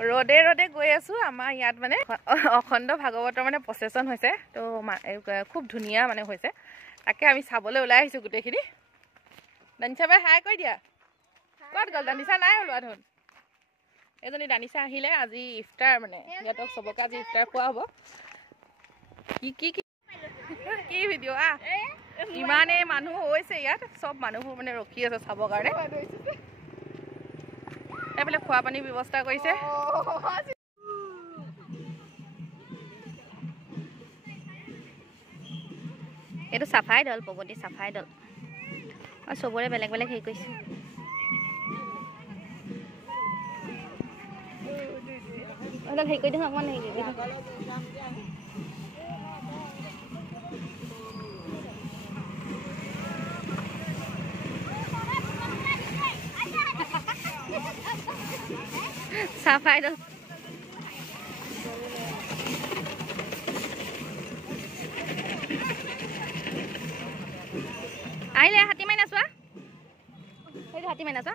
ৰদে ৰদে গৈ আছো আমাৰ ইয়াত মানে অখণ্ড ভাগৱতৰ মানে প্ৰচেছন হৈছে তো খুব ধুনীয়া মানে হৈছে তাকে আমি চাবলৈ ওলাই আহিছো গোটেইখিনি দানিছা বাই হাই কৈ দিয়া ক'ত গ'ল দানিছা নাই ওলোৱা ধোন এজনী দানিছা আহিলে আজি ইফতাৰ মানে ইয়াতক চবকে আজি ইফতাৰ খোৱা হ'ব কি কি কি ভিডিঅ' ইমানে মানুহ হৈছে ইয়াত সব মানুহবোৰ মানে ৰখি আছে চাবৰ কাৰণে এইফালে খোৱা পানীৰ ব্যৱস্থা কৰিছে এইটো চাফাই দল প্ৰগতি চাফাই দল আৰু চবৰে বেলেগ বেলেগ হেৰি কৰিছে হেৰি কৰি দিওঁ অকণমান হেৰি কৰি চাফাই দল আহিলে হাতী মাৰি নাচোৱা সেইটো হাতী মাৰি নাচোৱা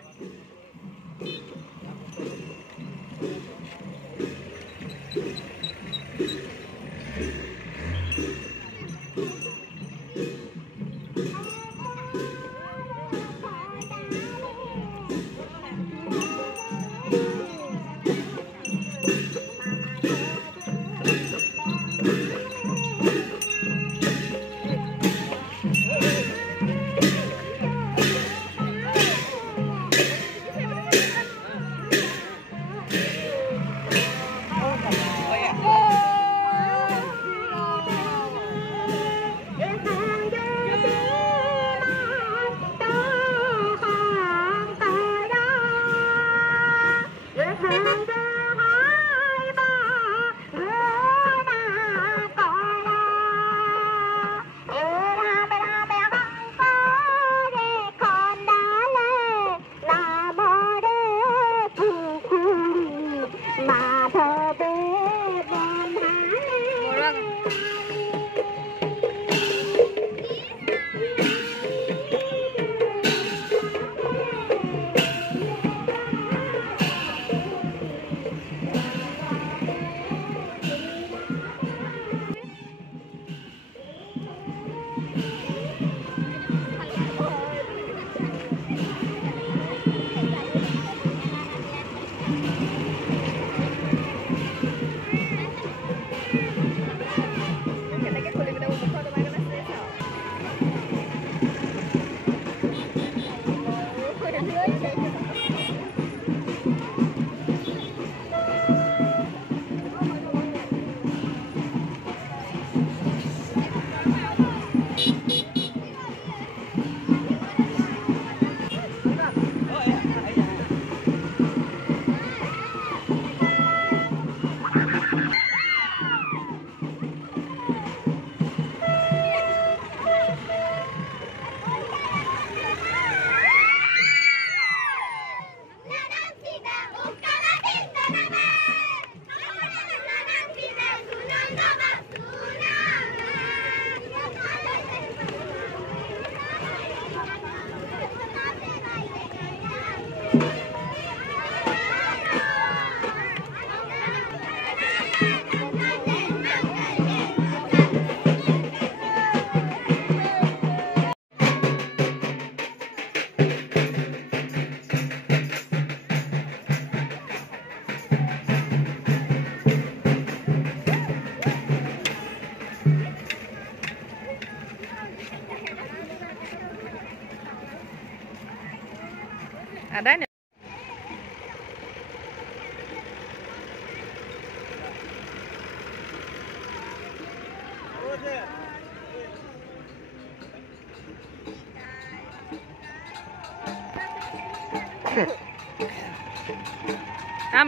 আদায়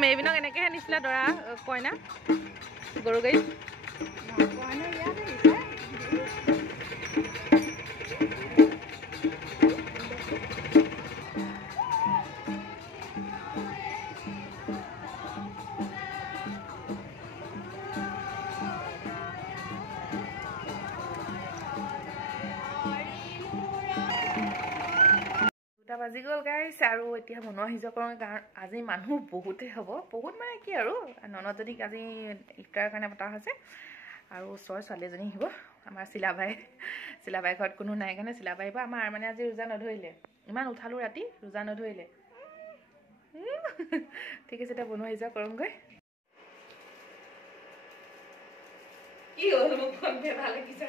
মেবিনক এনেকেহে নিছিলে দৰা কইনা গৰু গাড়ী বাজি গ'ল গাইছ আৰু এতিয়া বনোৱা সিজোৱা কৰোঁ কাৰণ আজি মানুহ বহুতেই হ'ব বহুত মানে কি আৰু ননদজনীক আজি ইফতাৰৰ কাৰণে পতা হৈছে আৰু ওচৰৰ ছোৱালী এজনী আহিব আমাৰ চিলাবাই ঘৰত কোনো নাই কাৰণে চিলাবাই আহিব আমাৰ মানে আজি ৰোজা নধৰিলে ইমান উঠালোঁ ৰাতি ৰোজা নধৰিলে ঠিক আছে এতিয়া বনোৱা সিজোৱা কৰোঁগৈ কি হ'ল মোক ফোন পে ভাল লাগিছে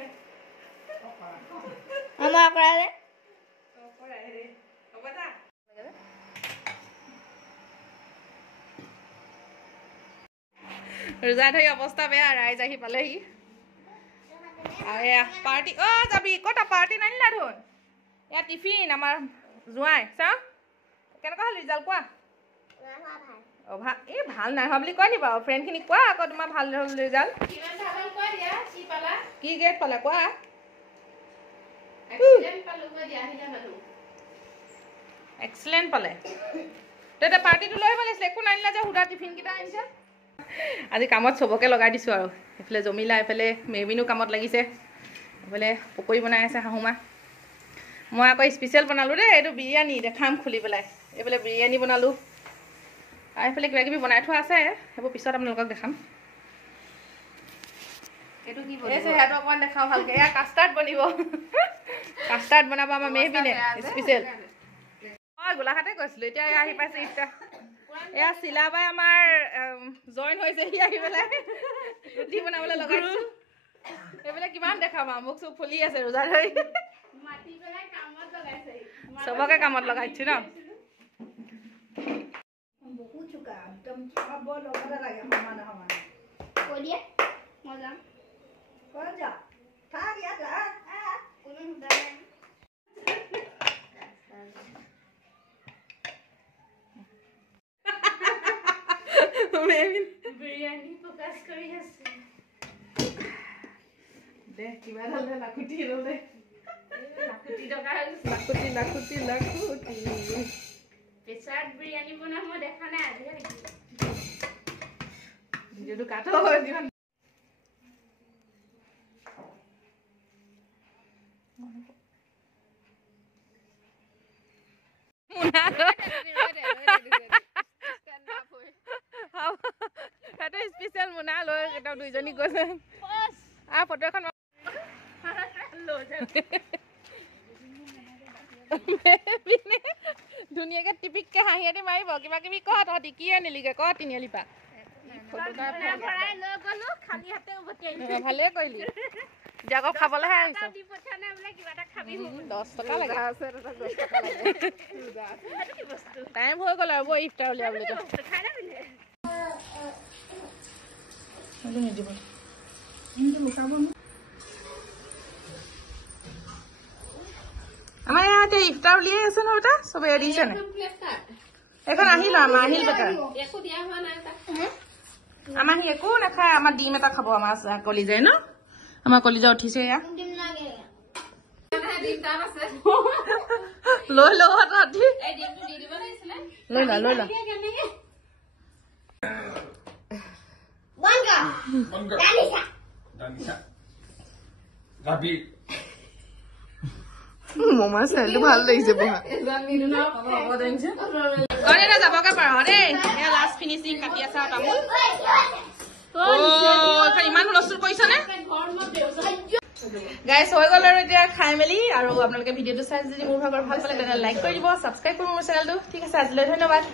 আমাৰ কৰালে ৰোজা ধৰি অৱস্থা বেয়া ৰাইজ আহি পালেহি আৰু এয়া পাৰ্টি যাবি ক'তা পাৰ্টি নানিলা ধোন এয়া টিফিন আমাৰ জোঁৱাই চাওঁ কেনেকুৱা হ'ল ৰিজাল্ট কোৱা এই ভাল নাই হোৱা বুলি কয় নি বাৰু ফ্ৰেণ্ডখিনিক কোৱা আকৌ তোমাৰ ভাল হ'ল ৰিজাল্ট কি গ্ৰেড পালা কোৱা এক্সিলেণ্ট পালে তেতিয়া পাৰ্টিটো লৈ আহিব লাগিছিলে একো নানিলা যে সুধা টিফিনকেইটা আনিছে আজি কামত চবকে লগাই দিছোঁ আৰু এইফালে জমিলা এইফালে মেবিনো কামত লাগিছে এইফালে পকৰি বনাই আছে শাহুমা মই আকৌ স্পেচিয়েল বনালোঁ দেই এইটো বিৰিয়ানী দেখাম খুলি পেলাই এইফালে বিৰিয়ানী বনালোঁ আৰু এইফালে কিবা কিবি বনাই থোৱা আছে সেইবোৰ পিছত আপোনালোকক দেখাম সেইটো অকণমান দেখাওঁ ভালকৈ এয়া কাষ্টাৰ্ড বনিব কাষ্টাৰ্ড বনাব আমাৰ মেহবিনে স্পেচিয়েল হয় গোলাঘাটে কৈছিলোঁ এতিয়া এয়া আহি পাইছে ইফতা এয়া চিলাবাই আমাৰ জইন হৈছে সি আহি পেলাই ৰুটি বনাবলৈ লগাইছোঁ এইবিলাক কিমান দেখাম আৰু মুখ চুখ ফুলি আছে ৰোজা ধৰি চবকে কামত লগাইছোঁ ন বিৰিয়ানী ফকাছ কৰি আছে দে কিবা হ'লে লাখুটি ল'লে লাখুটি টকা লাখুটি প্ৰেছাৰত বিৰিয়ানী বনাম মই দেখা নাই আজিহে দেখিছোঁ ভিডিঅ'টো কাট হয় যিমান স্পেচিয়েল মোনা লৈ একদম দুইজনী গৈছে আৰু ফটো এখন ধুনীয়াকে টিপিককে হাঁহি এটি মাৰিব কিবা কিবি ক তহঁতি কি আনিলিগে ক তিনিআলিৰ পৰা ভালে কৰিলি এতিয়া আকৌ খাবলৈহে আহিছ 10 টকা লাগে টাইম হৈ গ'ল আৰু বৈ ইফতাৰ উলিয়াবলৈ আমাৰ ইয়াতে ইফতাৰ উলিয়াই আছে নহয় বেটা চবে দিছে নে এখন আহিল আমাৰ আহিল বেটা আমাৰ সি একো নাখায় আমাৰ ডিম এটা খাব আমাৰ কলিজাই ন আমাৰ কলিজা উঠিছে এয়া লৈ ল তহঁতি লৈ ল মমাৰ চেলটো ভাল লাগিছে বহা যাবগে পাৰ দেই লাষ্ট ফিনিচিং কাটি আছা তামোল ইমান হুলস্থুল কৰিছ নে গাইছ হৈ গ'ল আৰু এতিয়া খাই মেলি আৰু আপোনালোকে ভিডিঅ'টো চাই যদি মোৰ ভাগৰ ভাল পালে তেনেহ'লে লাইক কৰি দিব ছাবস্ক্ৰাইব কৰিব মোৰ চেনেলটো ঠিক আছে আজিলৈ ধন্যবাদ